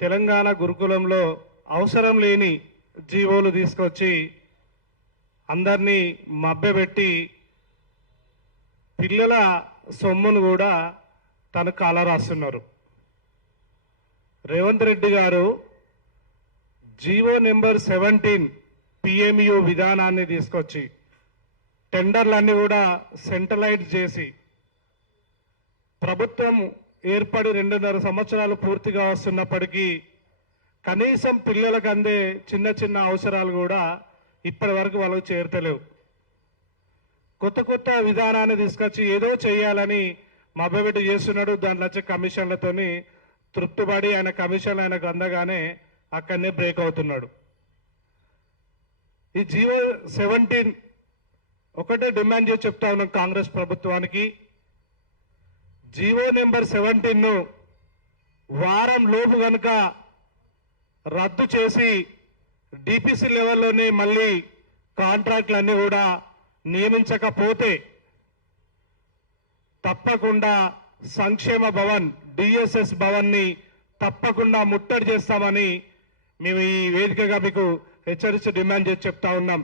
తెలంగాణ గురుకులంలో అవసరం లేని జీవోలు తీసుకొచ్చి అందరినీ మభ్యపెట్టి పిల్లల సొమ్మును కూడా తను కాల రాస్తున్నారు. రేవంత్ రెడ్డి గారు జీవో నెంబర్ 17 పిఎంయు విధానాన్ని తీసుకొచ్చి టెండర్లన్నీ కూడా సెంట్రలైజ్ చేసి ప్రభుత్వం ఏర్పడి 2.5 సంవత్సరాలు పూర్తిగా వస్తున్నప్పటికీ కనీసం పిల్లలకు అందే చిన్న చిన్న అవసరాలు కూడా ఇప్పటి వరకు వాళ్ళకు చేరతలేవు. కొత్త కొత్త విధానాన్ని తీసుకొచ్చి ఏదో చేయాలని మభ్యపెట్టి చేస్తున్నాడు. దాంట్లో వచ్చే కమిషన్లతోని తృప్తిపడి ఆయన కమిషన్లు ఆయనకు అందగానే అక్కడనే బ్రేక్ అవుతున్నాడు. ఈ జీవో 17 ఒకటే డిమాండ్ చేసి చెప్తా ఉన్నాం కాంగ్రెస్ ప్రభుత్వానికి. జీవో నెంబర్ 17ను వారం లోపు కనుక రద్దు చేసి డిపిసి లెవెల్లోనే మళ్ళీ కాంట్రాక్టులన్నీ కూడా నియమించకపోతే తప్పకుండా సంక్షేమ భవన్ డిఎస్ఎస్ భవన్ని తప్పకుండా ముట్టడి చేస్తామని మేము ఈ వేదికగా మీకు హెచ్చరించి డిమాండ్ చేసి చెప్తా ఉన్నాం.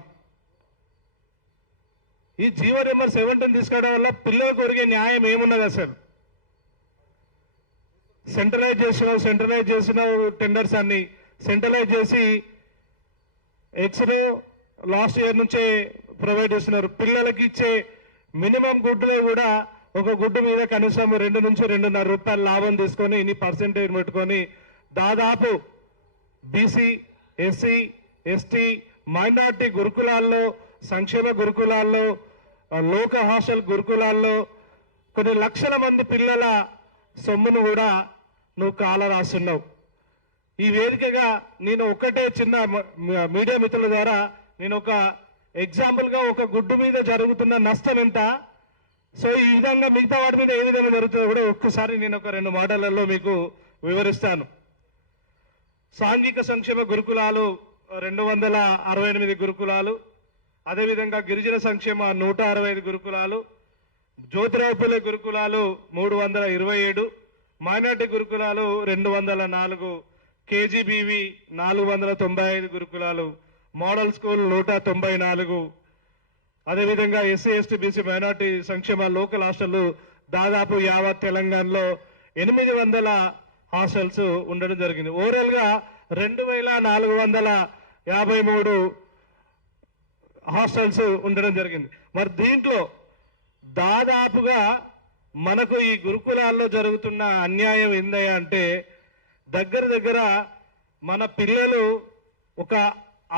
ఈ జీవో నెంబర్ 17 తీసుకోవడం వల్ల పిల్లలకు ఒరిగే న్యాయం ఏమున్నది? అసలు సెంట్రలైజ్ చేసినావు టెండర్స్ అన్ని సెంట్రలైజ్ చేసి ఎక్స్రే లాస్ట్ ఇయర్ నుంచే ప్రొవైడ్ చేస్తున్నారు. పిల్లలకి ఇచ్చే మినిమం గుడ్డులో కూడా ఒక గుడ్డు మీద కనీసం 2 నుంచి 2.5 రూపాయల లాభం తీసుకొని ఇన్ని పర్సెంటేజ్ పెట్టుకొని దాదాపు బీసీ, ఎస్సీ, ఎస్టీ, మైనార్టీ గురుకులాల్లో, సంక్షేమ గురుకులాల్లో, లోక హాస్టల్ గురుకులాల్లో కొన్ని లక్షల మంది పిల్లల సొమ్మును కూడా నువ్వు కాల రాస్తున్నావు. ఈ వేదికగా నేను ఒకటే చిన్న మీడియా మిత్రుల ద్వారా నేను ఒక ఎగ్జాంపుల్గా ఒక గుడ్డు మీద జరుగుతున్న నష్టం ఎంత, సో ఈ విధంగా మిగతా వాటి మీద ఏ విధంగా జరుగుతుందో కూడా ఒక్కసారి నేను ఒక 2 మాటలలో మీకు వివరిస్తాను. సాంఘిక సంక్షేమ గురుకులాలు 268 గురుకులాలు, అదేవిధంగా గిరిజన సంక్షేమ 165 గురుకులాలు, జ్యోతిరావు పూలే గురుకులాలు 327, మైనార్టీ గురుకులాలు 204, కేజీబీవి 495 గురుకులాలు, మోడల్ స్కూల్ 194, అదేవిధంగా ఎస్సీ ఎస్టీ బీసీ మైనార్టీ సంక్షేమ లోకల్ హాస్టళ్లు దాదాపు యావత్ తెలంగాణలో 800 హాస్టల్స్ ఉండడం జరిగింది. ఓవరాల్ గా 2453 హాస్టల్స్ ఉండడం జరిగింది. మరి దీంట్లో దాదాపుగా మనకు ఈ గురుకులాల్లో జరుగుతున్న అన్యాయం ఏందయ్యా అంటే దగ్గర మన పిల్లలు ఒక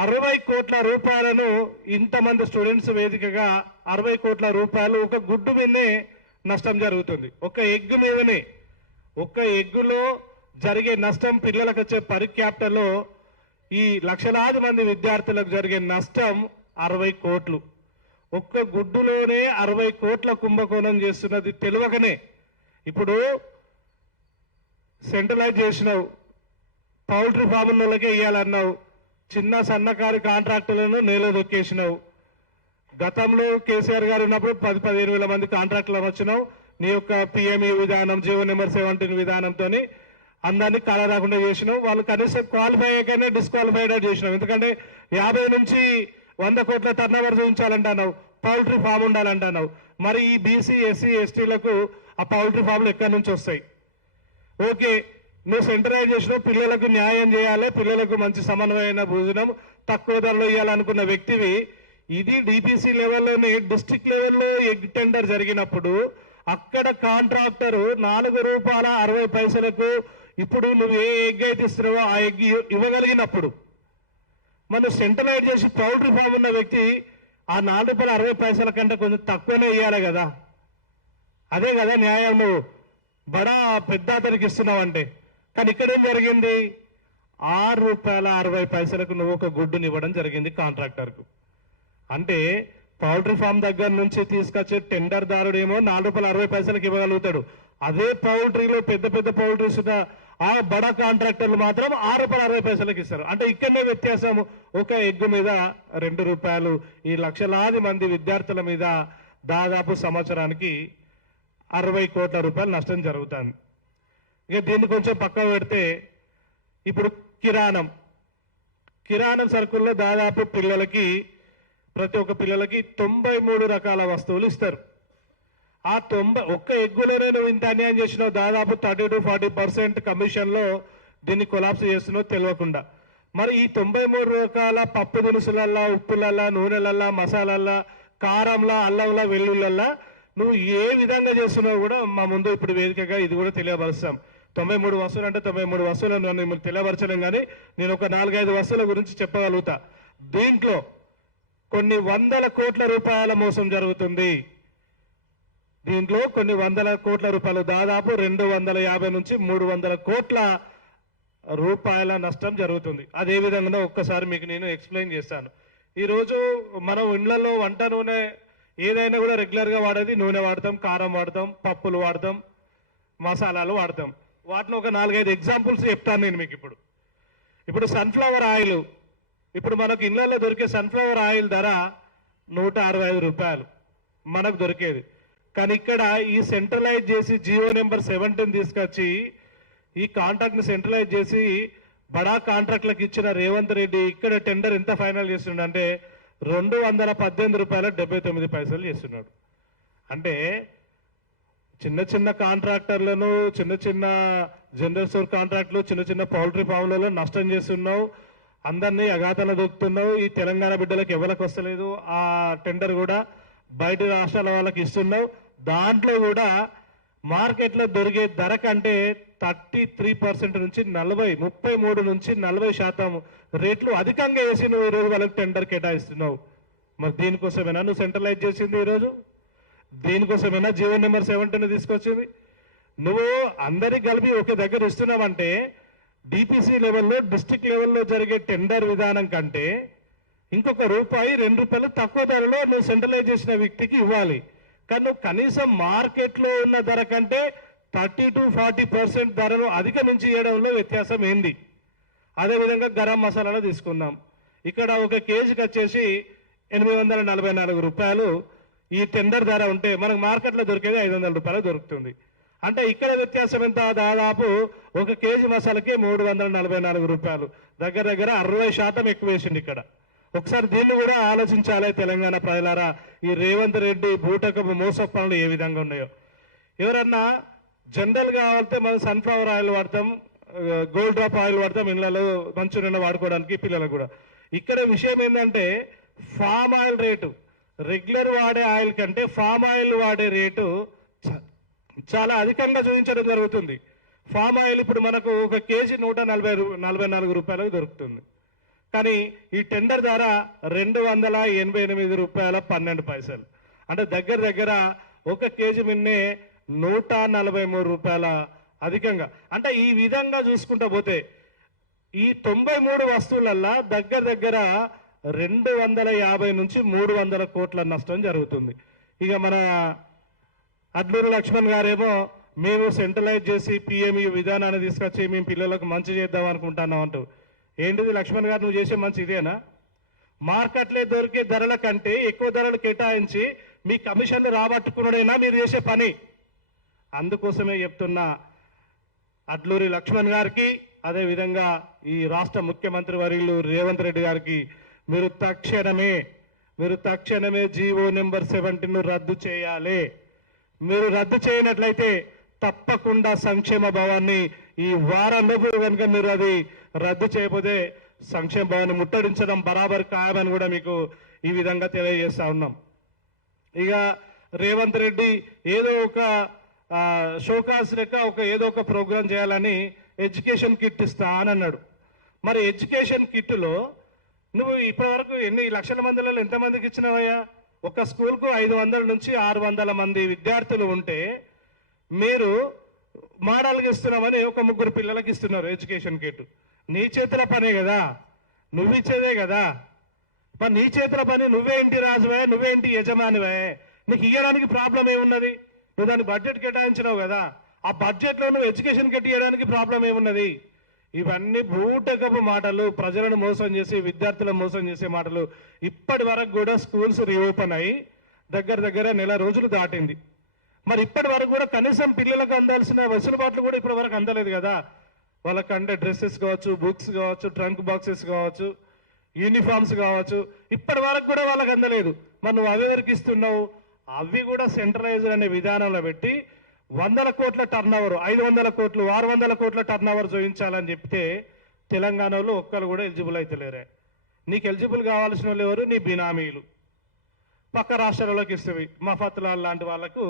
60 కోట్ల రూపాయలను ఇంతమంది స్టూడెంట్స్ వేదికగా 60 కోట్ల రూపాయలు ఒక గుడ్డు మీదనే నష్టం జరుగుతుంది. ఒక ఎగ్ మీదనే, ఒక ఎగ్గులో జరిగే నష్టం పిల్లలకు వచ్చే పర్ క్యాపిటల్లో ఈ లక్షలాది మంది విద్యార్థులకు జరిగే నష్టం 60 కోట్లు. ఒక్క గుడ్డులోనే 60 కోట్ల కుంభకోణం చేస్తున్నది తెలియకనే ఇప్పుడు సెంట్రలైజ్ చేసినావు, పౌల్ట్రీ ఫార్ములకే ఇవ్వాలన్నావు, చిన్న సన్నకారు కాంట్రాక్టులను నేల దొక్కేసినావు. గతంలో కేసీఆర్ గారు ఉన్నప్పుడు 10-15 వేల మంది కాంట్రాక్టులను వచ్చినావు. నీ యొక్క పిఎంఈ విధానం, జీవో నెంబర్ 17 విధానంతో అందరినీ కాల రాకుండా చేసినావు. వాళ్ళు కనీసం క్వాలిఫై అయ్యాకనే డిస్క్వాలిఫైడ్ చేసినావు. ఎందుకంటే 50 నుంచి 100 కోట్ల టర్నోవర్ చూపించాలంటున్నావు, పౌల్ట్రీ ఫామ్ ఉండాలంటున్నావు. మరి ఈ బీసీ, ఎస్సీ, ఎస్టీలకు ఆ పౌల్ట్రీ ఫామ్లు ఎక్కడి నుంచి వస్తాయి? ఓకే, నువ్వు సెంట్రలైజ్ చేసినావు, పిల్లలకు న్యాయం చేయాలి, పిల్లలకు మంచి సమన్వయమైన భోజనం తక్కువ ధరలో ఇవ్వాలనుకున్న వ్యక్తివి. ఇది డిపిసి లెవెల్లోనే డిస్ట్రిక్ట్ లెవెల్లో ఎగ్ టెండర్ జరిగినప్పుడు అక్కడ కాంట్రాక్టర్ 4 రూపాయల 60 పైసలకు ఇప్పుడు నువ్వు ఏ ఎగ్ అయితే ఇస్తున్నావో ఆ ఎగ్ ఇవ్వగలిగినప్పుడు మనం సెంట్రలైజ్ చేసి పౌల్ట్రీ ఫామ్ ఉన్న వ్యక్తి ఆ 4 రూపాయల 60 పైసల కంటే కొంచెం తక్కువనే ఇవ్వాలి కదా. అదే కదా న్యాయం. నువ్వు బడా పెద్ద అతనికి ఇస్తున్నావంటే. కానీ ఇక్కడేం జరిగింది? 6 రూపాయల 60 పైసలకు నువ్వు ఒక గుడ్డుని ఇవ్వడం జరిగింది కాంట్రాక్టర్కు. అంటే పౌల్ట్రీ ఫామ్ దగ్గర నుంచి తీసుకొచ్చే టెండర్ దారుడేమో 4 రూపాయల 60 పైసలకు ఇవ్వగలుగుతాడు. అదే పౌల్ట్రీలో పెద్ద పెద్ద పౌల్ట్రీస్ ఉన్న ఆ బడా కాంట్రాక్టర్లు మాత్రం 6 రూపాయల 60 పైసలకు ఇస్తారు. అంటే ఇక్కడనే వ్యత్యాసం. ఒక ఎగ్ మీద 2 రూపాయలు. ఈ లక్షలాది మంది విద్యార్థుల మీద దాదాపు సంవత్సరానికి 60 కోట్ల రూపాయలు నష్టం జరుగుతుంది. ఇక దీన్ని కొంచెం పక్క పెడితే ఇప్పుడు కిరాణం సరుకుల్లో దాదాపు పిల్లలకి ప్రతి ఒక్క పిల్లలకి 93 రకాల వస్తువులు ఇస్తారు. ఆ ఒక్క ఎగ్గులోనే నువ్వు ఇంత అన్యాయం చేసినావు. దాదాపు 30-40% కమిషన్లో దీన్ని కొలాప్స్ చేస్తున్నావు తెలియకుండా. మరి ఈ 93 రకాల పప్పు దినుసులల్లా, ఉప్పులల్లా, నూనెలల్లా, మసాలాల్లా, కారంలా, అల్లంలా, వెల్లుల్లల్లా నువ్వు ఏ విధంగా చేస్తున్నావు కూడా మా ముందు ఇప్పుడు వేదికగా ఇది కూడా తెలియపరుస్తాం. 93 వస్తువులు అంటే 93 వస్తువులను నేను తెలియపరచలేం, కానీ నేను ఒక 4-5 వస్తువుల గురించి చెప్పగలుగుతా. దీంట్లో కొన్ని వందల కోట్ల రూపాయల మోసం జరుగుతుంది. దీంట్లో కొన్ని వందల కోట్ల రూపాయలు, దాదాపు 250 నుంచి 300 కోట్ల రూపాయల నష్టం జరుగుతుంది. అదే విధంగా ఒక్కసారి మీకు నేను ఎక్స్ప్లెయిన్ చేస్తాను. ఈరోజు మనం ఇళ్లలో వంట నూనె ఏదైనా కూడా రెగ్యులర్గా వాడేది నూనె వాడతాం, కారం వాడతాం, పప్పులు వాడతాం, మసాలాలు వాడతాం. వాటిలో ఒక 4-5 ఎగ్జాంపుల్స్ చెప్తాను నేను మీకు. ఇప్పుడు సన్ఫ్లవర్ ఆయిల్, ఇప్పుడు మనకు ఇళ్లలో దొరికే సన్ఫ్లవర్ ఆయిల్ ధర 165 రూపాయలు మనకు దొరికేది. కానీ ఇక్కడ ఈ సెంట్రలైజ్ చేసి జియో నెంబర్ 17 తీసుకొచ్చి ఈ కాంట్రాక్ట్ని సెంట్రలైజ్ చేసి బడా కాంట్రాక్ట్లకు ఇచ్చిన రేవంత్ రెడ్డి ఇక్కడ టెండర్ ఎంత ఫైనల్ చేస్తుండే 218 రూపాయల 79 పైసలు చేస్తున్నాడు. అంటే చిన్న చిన్న కాంట్రాక్టర్లను, చిన్న చిన్న జనరల్ స్టోర్ కాంట్రాక్టులు, చిన్న చిన్న పౌల్ట్రీ ఫామ్లలో నష్టం చేస్తున్నావు, అందరినీ అఘాతన దొక్కుతున్నావు. ఈ తెలంగాణ బిడ్డలకు ఎవరికి వస్తలేదు ఆ టెండర్ కూడా బయట రాష్ట్రాల వాళ్ళకి ఇస్తున్నావు. దాంట్లో కూడా మార్కెట్లో దొరికే ధర కంటే 33% నుంచి 33 నుంచి 40% రేట్లు అధికంగా వేసి నువ్వు ఈరోజు వాళ్ళకి టెండర్ కేటాయిస్తున్నావు. మరి దీనికోసమేనా నువ్వు సెంట్రలైజ్ చేసింది? ఈరోజు దీనికోసమేనా జియో నెంబర్ 17 తీసుకొచ్చింది? నువ్వు అందరికి కలిపి ఒక దగ్గర ఇస్తున్నావంటే డిపిసి లెవెల్లో, డిస్ట్రిక్ట్ లెవెల్లో జరిగే టెండర్ విధానం కంటే ఇంకొక ₹2 తక్కువ ధరలో నువ్వు సెంట్రలైజ్ చేసిన వ్యక్తికి ఇవ్వాలి. కానీ నువ్వు కనీసం మార్కెట్లో ఉన్న ధర కంటే 30-40% ధరను అధిగమించి ఇవ్వడంలో వ్యత్యాసం ఏంది? అదేవిధంగా గరం మసాలాలో తీసుకుందాం. ఇక్కడ ఒక కేజీకి వచ్చేసి 844 రూపాయలు ఈ టెండర్ ధర ఉంటే మనకు మార్కెట్లో దొరికేది 500 రూపాయలు దొరుకుతుంది. అంటే ఇక్కడ వ్యత్యాసం ఎంత? దాదాపు ఒక కేజీ మసాలాకి 344 రూపాయలు, దగ్గర 60% ఎక్కువ వేసింది ఇక్కడ. ఒకసారి దీన్ని కూడా ఆలోచించాలి తెలంగాణ ప్రజలారా. ఈ రేవంత్ రెడ్డి బూటకపు మోస పనులు ఏ విధంగా ఉన్నాయో. ఎవరన్నా జనరల్గా వెళ్తే మనం సన్ఫ్లవర్ ఆయిల్ వాడతాం, గోల్డ్ డ్రాప్ ఆయిల్ వాడతాం ఇళ్లలో మంచి నూనె వాడుకోవడానికి పిల్లలకు కూడా. ఇక్కడ విషయం ఏంటంటే ఫామ్ ఆయిల్ రేటు రెగ్యులర్ వాడే ఆయిల్ కంటే ఫామ్ ఆయిల్ వాడే రేటు చాలా అధికంగా చూపించడం జరుగుతుంది. ఫామ్ ఆయిల్ ఇప్పుడు మనకు ఒక కేజీ 144 రూపాయలకు దొరుకుతుంది. కానీ ఈ టెండర్ ధర 288 రూపాయల 12 పైసలు. అంటే దగ్గర ఒక కేజీ మిన్నే 143 రూపాయల అధికంగా. అంటే ఈ విధంగా చూసుకుంటా పోతే ఈ 93 వస్తువులల్లా దగ్గర 250 నుంచి 300 కోట్ల నష్టం జరుగుతుంది. ఇక మన అడ్లూరి లక్ష్మణ్ గారేమో మేము సెంట్రలైజ్ చేసి పిఎంఈ విధానాన్ని తీసుకొచ్చి మేము పిల్లలకు మంచి చేద్దాం అనుకుంటున్నాం అంటూ. ఏంటిది లక్ష్మణ్ గారు, నువ్వు చేసే మంచి ఇదేనా? మార్కెట్లో దొరికే ధరల కంటే ఎక్కువ ధరలు కేటాయించి మీ కమిషన్లు రాబట్టుకున్నాడైనా మీరు చేసే పని. అందుకోసమే చెప్తున్నా అడ్లూరి లక్ష్మణ్ గారికి, అదేవిధంగా ఈ రాష్ట్ర ముఖ్యమంత్రి వర్యులు రేవంత్ రెడ్డి గారికి మీరు తక్షణమే జీవో నెంబర్ 17 రద్దు చేయాలి. మీరు రద్దు చేయనట్లయితే తప్పకుండా సంక్షేమ భవన్ని ఈ వారంలోపు కనుక మీరు అది రద్దు చేయకపోతే సంక్షేమ భవన్ని ముట్టడించడం బరాబర్ ఖాయమని కూడా మీకు ఈ విధంగా తెలియజేస్తా ఉన్నాం. ఇక రేవంత్ రెడ్డి ఏదో ఒక షోకాస్ లెక్క ఏదో ఒక ప్రోగ్రాం చేయాలని ఎడ్యుకేషన్ కిట్ ఇస్తా అని అన్నాడు. మరి ఎడ్యుకేషన్ కిట్లో నువ్వు ఇప్పటివరకు ఎన్ని లక్షల మందిలో ఎంతమందికి ఇచ్చినావయ్యా? ఒక స్కూల్కు 500 నుంచి 600 మంది విద్యార్థులు ఉంటే మీరు మోడల్కి ఇస్తున్నామని ఒక 3 పిల్లలకి ఇస్తున్నారు ఎడ్యుకేషన్ కిట్. నీ చేతుల పనే కదా, నువ్వు ఇచ్చేదే కదా. మరి నీ చేతుల పని, నువ్వేంటి రాజువే, నువ్వేంటి యజమానివే, నీకు ఇవ్వడానికి ప్రాబ్లం ఏమున్నది? నువ్వు దానికి బడ్జెట్ కేటాయించినావు కదా, ఆ బడ్జెట్లో నువ్వు ఎడ్యుకేషన్ కిట్ ఇవ్వడానికి ప్రాబ్లం ఏమున్నది? ఇవన్నీ బూటకపు మాటలు, ప్రజలను మోసం చేసి విద్యార్థులను మోసం చేసే మాటలు. ఇప్పటి వరకు కూడా స్కూల్స్ రీఓపెన్ అయ్యి దగ్గర నెల రోజులు దాటింది. మరి ఇప్పటి వరకు కూడా కనీసం పిల్లలకు అందాల్సిన వెసులుబాట్లు కూడా ఇప్పటి వరకు అందలేదు కదా. వాళ్ళకంటే డ్రెస్సెస్ కావచ్చు, బుక్స్ కావచ్చు, ట్రంక్ బాక్సెస్ కావచ్చు, యూనిఫామ్స్ కావచ్చు, ఇప్పటి వరకు కూడా వాళ్ళకి అందలేదు. మరి నువ్వు అవి ఎవరికి ఇస్తున్నావు? అవి కూడా సెంట్రలైజ్డ్ అనే విధానంలో పెట్టి 100 కోట్ల టర్న్ ఓవర్, 500 కోట్లు, 600 కోట్ల టర్న్ ఓవర్ చూపించాలని చెప్తే తెలంగాణలో ఒక్కరు కూడా ఎలిజిబుల్ అయితే లేరే. నీకు ఎలిజిబుల్ కావాల్సిన వాళ్ళు ఎవరు? నీ బినామీలు. పక్క రాష్ట్రాలలోకి ఇస్తుంది. మఫత్లాల్ లాంటి వాళ్ళకు,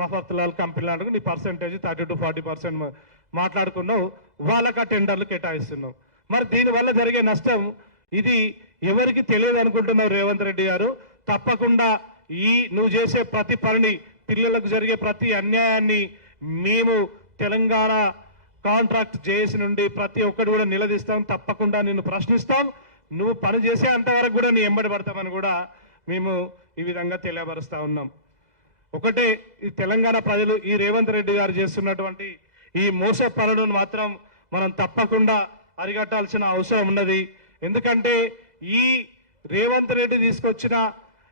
మఫత్లాల్ కంపెనీ లాంటి నీ పర్సెంటేజ్ 30 to 40% మాట్లాడుకున్నావు, వాళ్ళకి ఆ టెండర్లు కేటాయిస్తున్నావు. మరి దీనివల్ల జరిగే నష్టం ఇది ఎవరికి తెలియదు అనుకుంటున్నావు రేవంత్ రెడ్డి గారు. తప్పకుండా నువ్వు చేసే ప్రతి పనిని, పిల్లలకు జరిగే ప్రతి అన్యాయాన్ని మేము తెలంగాణ కాంట్రాక్ట్ చేసి నుండి ప్రతి ఒక్కటి కూడా నిలదీస్తాం. తప్పకుండా నిన్ను ప్రశ్నిస్తాం. నువ్వు పని చేసే అంతవరకు కూడా నీ ఎంబడి పడతామని కూడా మేము ఈ విధంగా తెలియపరుస్తా ఉన్నాం. ఒకటే, ఈ తెలంగాణ ప్రజలు ఈ రేవంత్ రెడ్డి గారు చేస్తున్నటువంటి ఈ మోస పనులను మాత్రం మనం తప్పకుండా అరికట్టాల్సిన అవసరం ఉన్నది. ఎందుకంటే ఈ రేవంత్ రెడ్డి తీసుకొచ్చిన,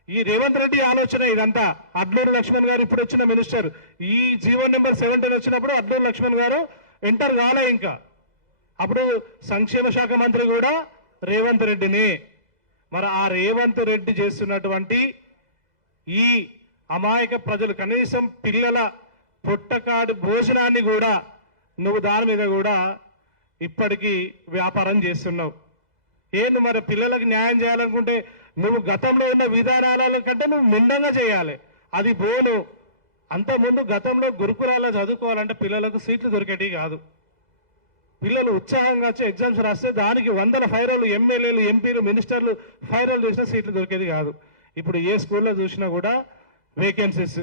ఈ రేవంత్ రెడ్డి ఆలోచన ఇదంతా. అడ్లూరు లక్ష్మణ్ గారు ఇప్పుడు వచ్చిన మినిస్టర్, ఈ జీవో నెంబర్ 17 వచ్చినప్పుడు అడ్లూరు లక్ష్మణ్ గారు ఎంటర్ కాలే. ఇంకా అప్పుడు సంక్షేమ శాఖ మంత్రి కూడా రేవంత్ రెడ్డిని. మరి ఆ రేవంత్ రెడ్డి చేస్తున్నటువంటి ఈ అమాయక ప్రజలు, కనీసం పిల్లల పొట్టకాడు భోజనాన్ని కూడా నువ్వు దాని మీద కూడా ఇప్పటికీ వ్యాపారం చేస్తున్నావు. నువ్వు మరి పిల్లలకు న్యాయం చేయాలనుకుంటే నువ్వు గతంలో ఉన్న విధానాల కంటే నువ్వు మిన్నంగా చేయాలి. అది బోను. అంతకుముందు గతంలో గురుకులాల్లో చదువుకోవాలంటే పిల్లలకు సీట్లు దొరికేటివి కాదు. పిల్లలు ఉత్సాహంగా వచ్చి ఎగ్జామ్స్ రాస్తే దానికి 100 ఫైరలు, ఎమ్మెల్యేలు, ఎంపీలు, మినిస్టర్లు ఫైరలు చేసిన సీట్లు దొరికేది కాదు. ఇప్పుడు ఏ స్కూల్లో చూసినా కూడా వేకెన్సీస్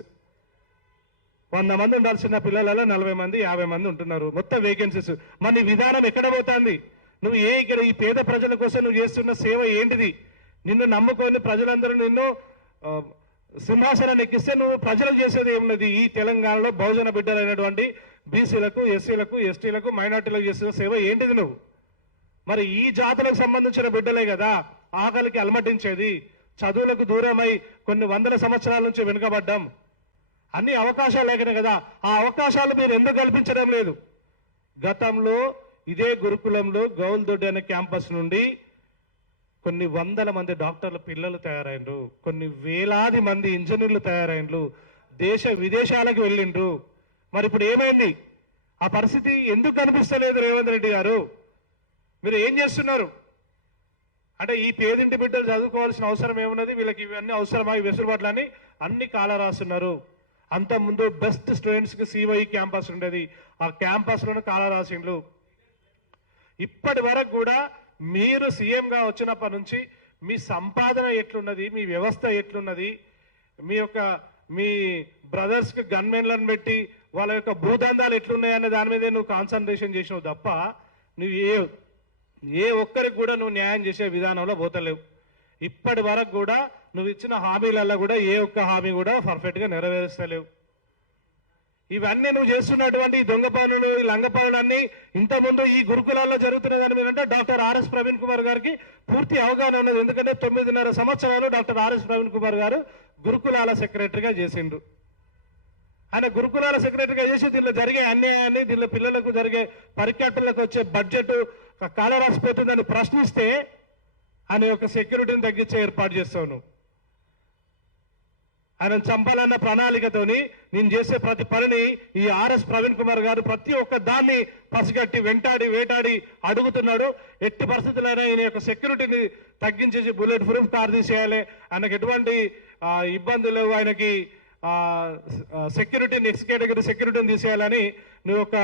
100 మంది ఉండాల్సిన పిల్లలలో 40 మంది, 50 మంది ఉంటున్నారు. మొత్తం వేకెన్సీస్. మరి విధానం ఎక్కడ పోతుంది? నువ్వు ఇక్కడ ఈ పేద ప్రజల కోసం నువ్వు చేస్తున్న సేవ ఏంటిది? నిన్ను నమ్ముకొని ప్రజలందరూ నిన్ను సింహాసనాన్ని ఎక్కిస్తే నువ్వు ప్రజలకు చేసేది ఏమున్నది? ఈ తెలంగాణలో బహుజన బిడ్డలైనటువంటి బీసీలకు, ఎస్సీలకు, ఎస్టీలకు, మైనార్టీలకు చేస్తున్న సేవ ఏంటిది నువ్వు? మరి ఈ జాతులకు సంబంధించిన బిడ్డలే కదా ఆకలికి అలమటించేది. చదువులకు దూరమై కొన్ని 100 సంవత్సరాల నుంచి వెనుకబడ్డాం. అన్ని అవకాశాలు లేకనే కదా. ఆ అవకాశాలు మీరు ఎందుకు కల్పించడం లేదు? గతంలో ఇదే గురుకులంలో గౌల్దొడ్డి అనే క్యాంపస్ నుండి కొన్ని 100 మంది డాక్టర్ల పిల్లలు తయారైండ్రు, కొన్ని వేలాది మంది ఇంజనీర్లు తయారైండ్రు, దేశ విదేశాలకు వెళ్ళిండ్రు. మరి ఇప్పుడు ఏమైంది? ఆ పరిస్థితి ఎందుకు కనిపిస్తలేదు రేవంత్ రెడ్డి గారు? మీరు ఏం చేస్తున్నారు? అంటే ఈ పేదింటి బిడ్డలు చదువుకోవాల్సిన అవసరం ఏమున్నది? వీళ్ళకి ఇవన్నీ అవసరమా? ఈ వెసులుబాట్లని అన్ని కాల రాస్తున్నారు. అంతకుముందు బెస్ట్ స్టూడెంట్స్కి సివై క్యాంపస్ ఉండేది, ఆ క్యాంపస్లోనే కాల రాసిండ్రు. ఇప్పటి వరకు కూడా మీరు సీఎంగా వచ్చినప్పటి నుంచి మీ సంపాదన ఎట్లున్నది, మీ వ్యవస్థ ఎట్లున్నది, మీ బ్రదర్స్కి గన్మెన్లను పెట్టి వాళ్ళ యొక్క భూదందాలు ఎట్లున్నాయనే దాని మీదే నువ్వు కాన్సన్ట్రేషన్ చేసినావు తప్ప నువ్వు ఏ ఒక్కరికి కూడా నువ్వు న్యాయం చేసే విధానంలో పోతలేవు. ఇప్పటి వరకు కూడా నువ్వు ఇచ్చిన హామీలలో కూడా ఏ ఒక్క హామీ కూడా పర్ఫెక్ట్గా నెరవేరుస్తలేవు. ఇవన్నీ నువ్వు చేస్తున్నటువంటి దొంగ పనులు, ఈ లంగ పనులన్నీ ఇంతకుముందు ఈ గురుకులాల్లో జరుగుతున్నదని మీరంటే డాక్టర్ ఆర్ఎస్ ప్రవీణ్ కుమార్ గారికి పూర్తి అవగాహన ఉన్నది. ఎందుకంటే 9.5 సంవత్సరాలు డాక్టర్ ఆర్ఎస్ ప్రవీణ్ కుమార్ గారు గురుకులాల సెక్రటరీగా చేసిండ్రు. ఆయన గురుకులాల సెక్రటరీగా చేసి దీనిలో జరిగే అన్యాయాన్ని, దీనిలో పిల్లలకు జరిగే పరికట్టులకు వచ్చే బడ్జెట్ కాలరాసిపోతుందని ప్రశ్నిస్తే ఆయన యొక్క సెక్యూరిటీని తగ్గించే ఏర్పాటు చేస్తావు నువ్వు. ఆయన చంపాలన్న ప్రణాళికతోని నేను చేసే ప్రతి పనిని ఈ ఆర్ఎస్ ప్రవీణ్ కుమార్ గారు ప్రతి ఒక్క దాన్ని పసిగట్టి వేటాడి అడుగుతున్నాడు. ఎట్టి పరిస్థితులైనా ఈయన యొక్క సెక్యూరిటీని తగ్గించేసి బుల్లెట్ ప్రూఫ్ కార్ తీసేయాలి, ఆయనకు ఎటువంటి ఇబ్బందులు, ఆయనకి సెక్యూరిటీ నెక్స్ట్ కేటగిరీ సెక్యూరిటీని తీసేయాలని నువ్వు ఒక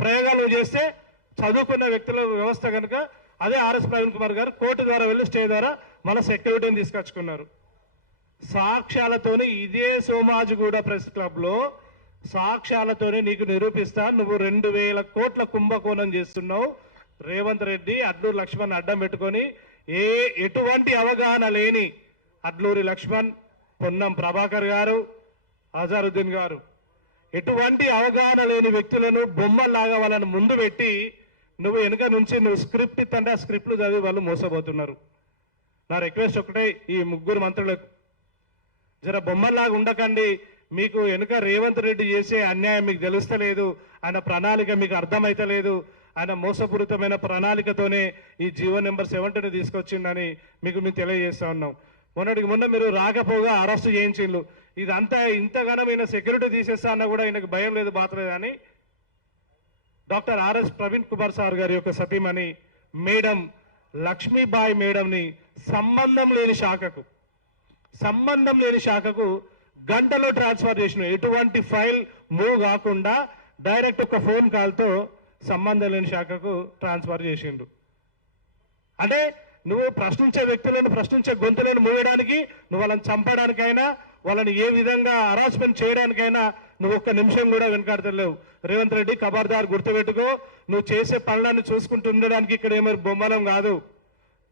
ప్రయోగాలు చేస్తే చదువుకున్న వ్యక్తుల వ్యవస్థ కనుక అదే ఆర్ఎస్ ప్రవీణ్ కుమార్ గారు కోర్టు ద్వారా వెళ్ళి స్టే ద్వారా మన సెక్యూరిటీని తీసుకొచ్చుకున్నారు. సాక్ష్యాలతోని ఇదే సోమాజిగూడ ప్రెస్ క్లబ్ లో సాక్ష్యాలతోనే నీకు నిరూపిస్తా. నువ్వు 2000 కోట్ల కుంభకోణం చేస్తున్నావు. రేవంత్ రెడ్డి అడ్లూరు లక్ష్మణ్ అడ్డం పెట్టుకొని ఎటువంటి అవగాహన లేని అడ్లూరి లక్ష్మణ్, పొన్నం ప్రభాకర్ గారు, అజారుద్దీన్ గారు, ఎటువంటి అవగాహన లేని వ్యక్తులను బొమ్మల్లాగా వాళ్ళని ముందు పెట్టి నువ్వు వెనుక నుంచి నువ్వు స్క్రిప్ట్ ఇస్తుంటే ఆ స్క్రిప్ట్లు చదివి వాళ్ళు మోసపోతున్నారు. నా రిక్వెస్ట్ ఒకటే, ఈ ముగ్గురు మంత్రులకు జర బొమ్మల్లాగా ఉండకండి. మీకు వెనుక రేవంత్ రెడ్డి చేసే అన్యాయం మీకు తెలుస్తలేదు, ఆయన ప్రణాళిక మీకు అర్థమైతలేదు. ఆయన మోసపూరితమైన ప్రణాళికతోనే ఈ జీవో నెంబర్ 70ని తీసుకొచ్చిందని మేము తెలియజేస్తా ఉన్నాం. మొన్నటికి మొన్న మీరు రాకపోగా అరెస్ట్ చేయించిండ్రు. ఇదంతా ఇంతగానో ఈయన సెక్యూరిటీ తీసేస్తా అన్నా కూడా ఈయనకు భయం లేదు, బాతలేదు అని doctor RS Praveen Kumar sir గారి యొక్క సతీమణి మేడం లక్ష్మీబాయి మేడంని సంబంధం లేని శాఖకు గంటలో ట్రాన్స్ఫర్ చేసిన, ఎటువంటి ఫైల్ మూవ్ కాకుండా డైరెక్ట్ ఒక ఫోన్ కాల్తో సంబంధం లేని శాఖకు ట్రాన్స్ఫర్ చేసిండు. అంటే నువ్వు ప్రశ్నించే వ్యక్తులను, ప్రశ్నించే గొంతులను మూయడానికి, నువ్వు వాళ్ళని చంపడానికైనా, వాళ్ళని ఏ విధంగా హరాస్మెంట్ చేయడానికైనా నువ్వు ఒక్క నిమిషం కూడా వెనకాడతలేవు. రేవంత్ రెడ్డి ఖబర్దార్, గుర్తుపెట్టుకో, నువ్వు చేసే పనులను చూసుకుంటూ ఉండడానికి ఇక్కడ ఏమో బొమ్మలం కాదు.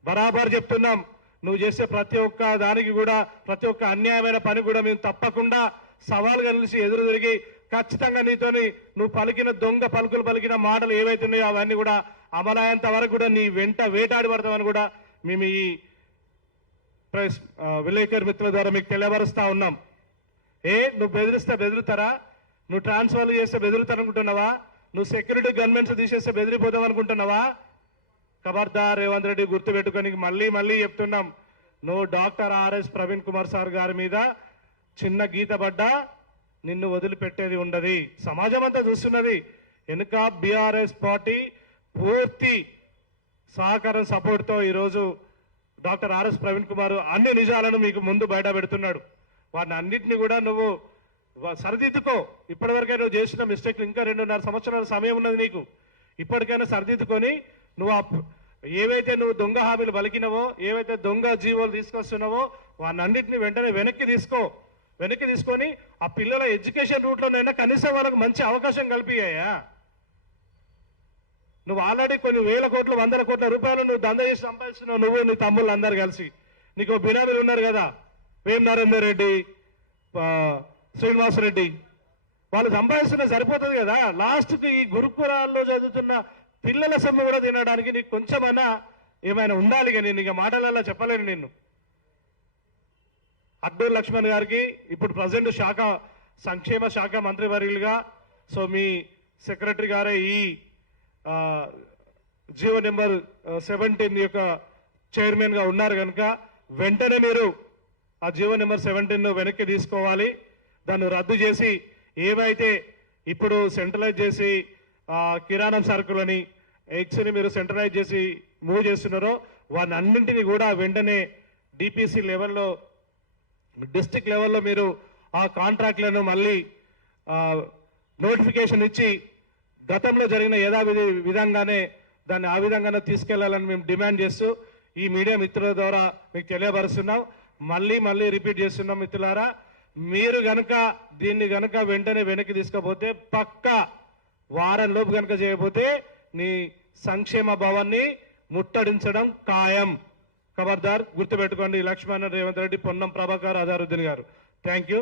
బరాబర్ చెప్తున్నాం, నువ్వు చేసే ప్రతి ఒక్క దానికి కూడా, ప్రతి ఒక్క అన్యాయమైన పని కూడా మేము తప్పకుండా సవాలుగా నిలిచి ఎదురు తిరిగి ఖచ్చితంగా నీతోని నువ్వు పలికిన దొంగ పలుకులు పలికిన మాటలు ఏవైతున్నాయో అవన్నీ కూడా అమలయ్యేంత వరకు కూడా నీ వెంట వేటాడి పడతామని కూడా మేము ఈ ప్రెస్ విలేకరు మిత్రుల ద్వారా మీకు తెలియపరుస్తా ఉన్నాం. నువ్వు బెదిరిస్తే బెదిరితారా? నువ్వు ట్రాన్స్ఫర్లు చేస్తే బెదిరితారనుకుంటున్నావా? నువ్వు సెక్యూరిటీ గవర్నమెంట్స్ తీసేస్తే బెదిరిపోతావు అనుకుంటున్నావా? ఖబర్దార్ రేవంత్ రెడ్డి, గుర్తుపెట్టుకొని మళ్ళీ చెప్తున్నాం, నువ్వు doctor RS Praveen Kumar sir గారి మీద చిన్న గీత పడ్డా నిన్ను వదిలిపెట్టేది ఉండదు. సమాజం అంతా చూస్తున్నది. వెనుక బీఆర్ఎస్ పార్టీ పూర్తి సహకారం, సపోర్ట్తో ఈరోజు డాక్టర్ ఆర్ఎస్ ప్రవీణ్ కుమార్ అన్ని నిజాలను మీకు ముందు బయట పెడుతున్నాడు. వాటిని అన్నింటినీ కూడా నువ్వు సరిదిద్దుకో. ఇప్పటివరకే నువ్వు చేసిన మిస్టేక్లు, ఇంకా 2.5 సంవత్సరాల సమయం ఉన్నది నీకు. ఇప్పటికైనా సరిదిద్దుకొని నువ్వు ఏవైతే నువ్వు దొంగ హామీలు పలికినవో, ఏవైతే దొంగ జీవోలు తీసుకొస్తున్నావో వాటన్నింటినీ వెంటనే వెనక్కి తీసుకొని ఆ పిల్లల ఎడ్యుకేషన్ రూట్లోనైనా కనీసం వాళ్ళకు మంచి అవకాశం కల్పియ్యా. నువ్వు ఆల్రెడీ కొన్ని వేల కోట్లు, 100 కోట్ల రూపాయలు నువ్వు దంద చేసి సంపాదిస్తున్నావు, నువ్వు నీ తమ్ముళ్ళు అందరు కలిసి. నీకు బినామీలు ఉన్నారు కదా, వేం నరేందర్ రెడ్డి, శ్రీనివాసరెడ్డి, వాళ్ళు సంపాదిస్తున్నా సరిపోతుంది కదా. లాస్ట్కి ఈ గురుకులాల్లో చదువుతున్న పిల్లల సొమ్ము కూడా తినడానికి నీకు కొంచెమైనా ఏమైనా ఉండాలి. కానీ నీకు మాటలలో చెప్పలేను నిన్ను. అడ్డూరు లక్ష్మణ్ గారికి ఇప్పుడు ప్రజెంట్ సంక్షేమ శాఖ మంత్రివర్యులుగా, సో మీ సెక్రటరీ గారే ఈ జీవో నెంబర్ 17 యొక్క చైర్మన్ గా ఉన్నారు కనుక వెంటనే మీరు ఆ జీవో నెంబర్ 17 వెనక్కి తీసుకోవాలి. దాన్ని రద్దు చేసి ఏవైతే ఇప్పుడు సెంట్రలైజ్ చేసి కిరాణం సరుకులని, ఎగ్స్ని మీరు సెంట్రలైజ్ చేసి మూవ్ చేస్తున్నారో వాటిని అన్నింటినీ కూడా వెంటనే డిపిసి లెవెల్లో, డిస్ట్రిక్ట్ లెవెల్లో మీరు ఆ కాంట్రాక్ట్లను మళ్ళీ నోటిఫికేషన్ ఇచ్చి గతంలో జరిగిన యథావిధి విధంగానే దాన్ని ఆ విధంగానే తీసుకెళ్లాలని మేము డిమాండ్ చేస్తూ ఈ మీడియా మిత్రుల ద్వారా మీకు తెలియపరుస్తున్నాం. మళ్ళీ రిపీట్ చేస్తున్నాం మిత్రులారా, మీరు గనక దీన్ని గనక వెంటనే వెనక్కి తీసుకపోతే, పక్కా వారం లోపు కనుక చేయకపోతే నీ సంక్షేమ భవన్ని ముట్టడించడం ఖాయం. ఖబర్దార్, గుర్తుపెట్టుకోండి. లక్ష్మణ్, రేవంత్ రెడ్డి, పొన్నం ప్రభాకర్, అజారుద్దీన్ గారు. Thank you.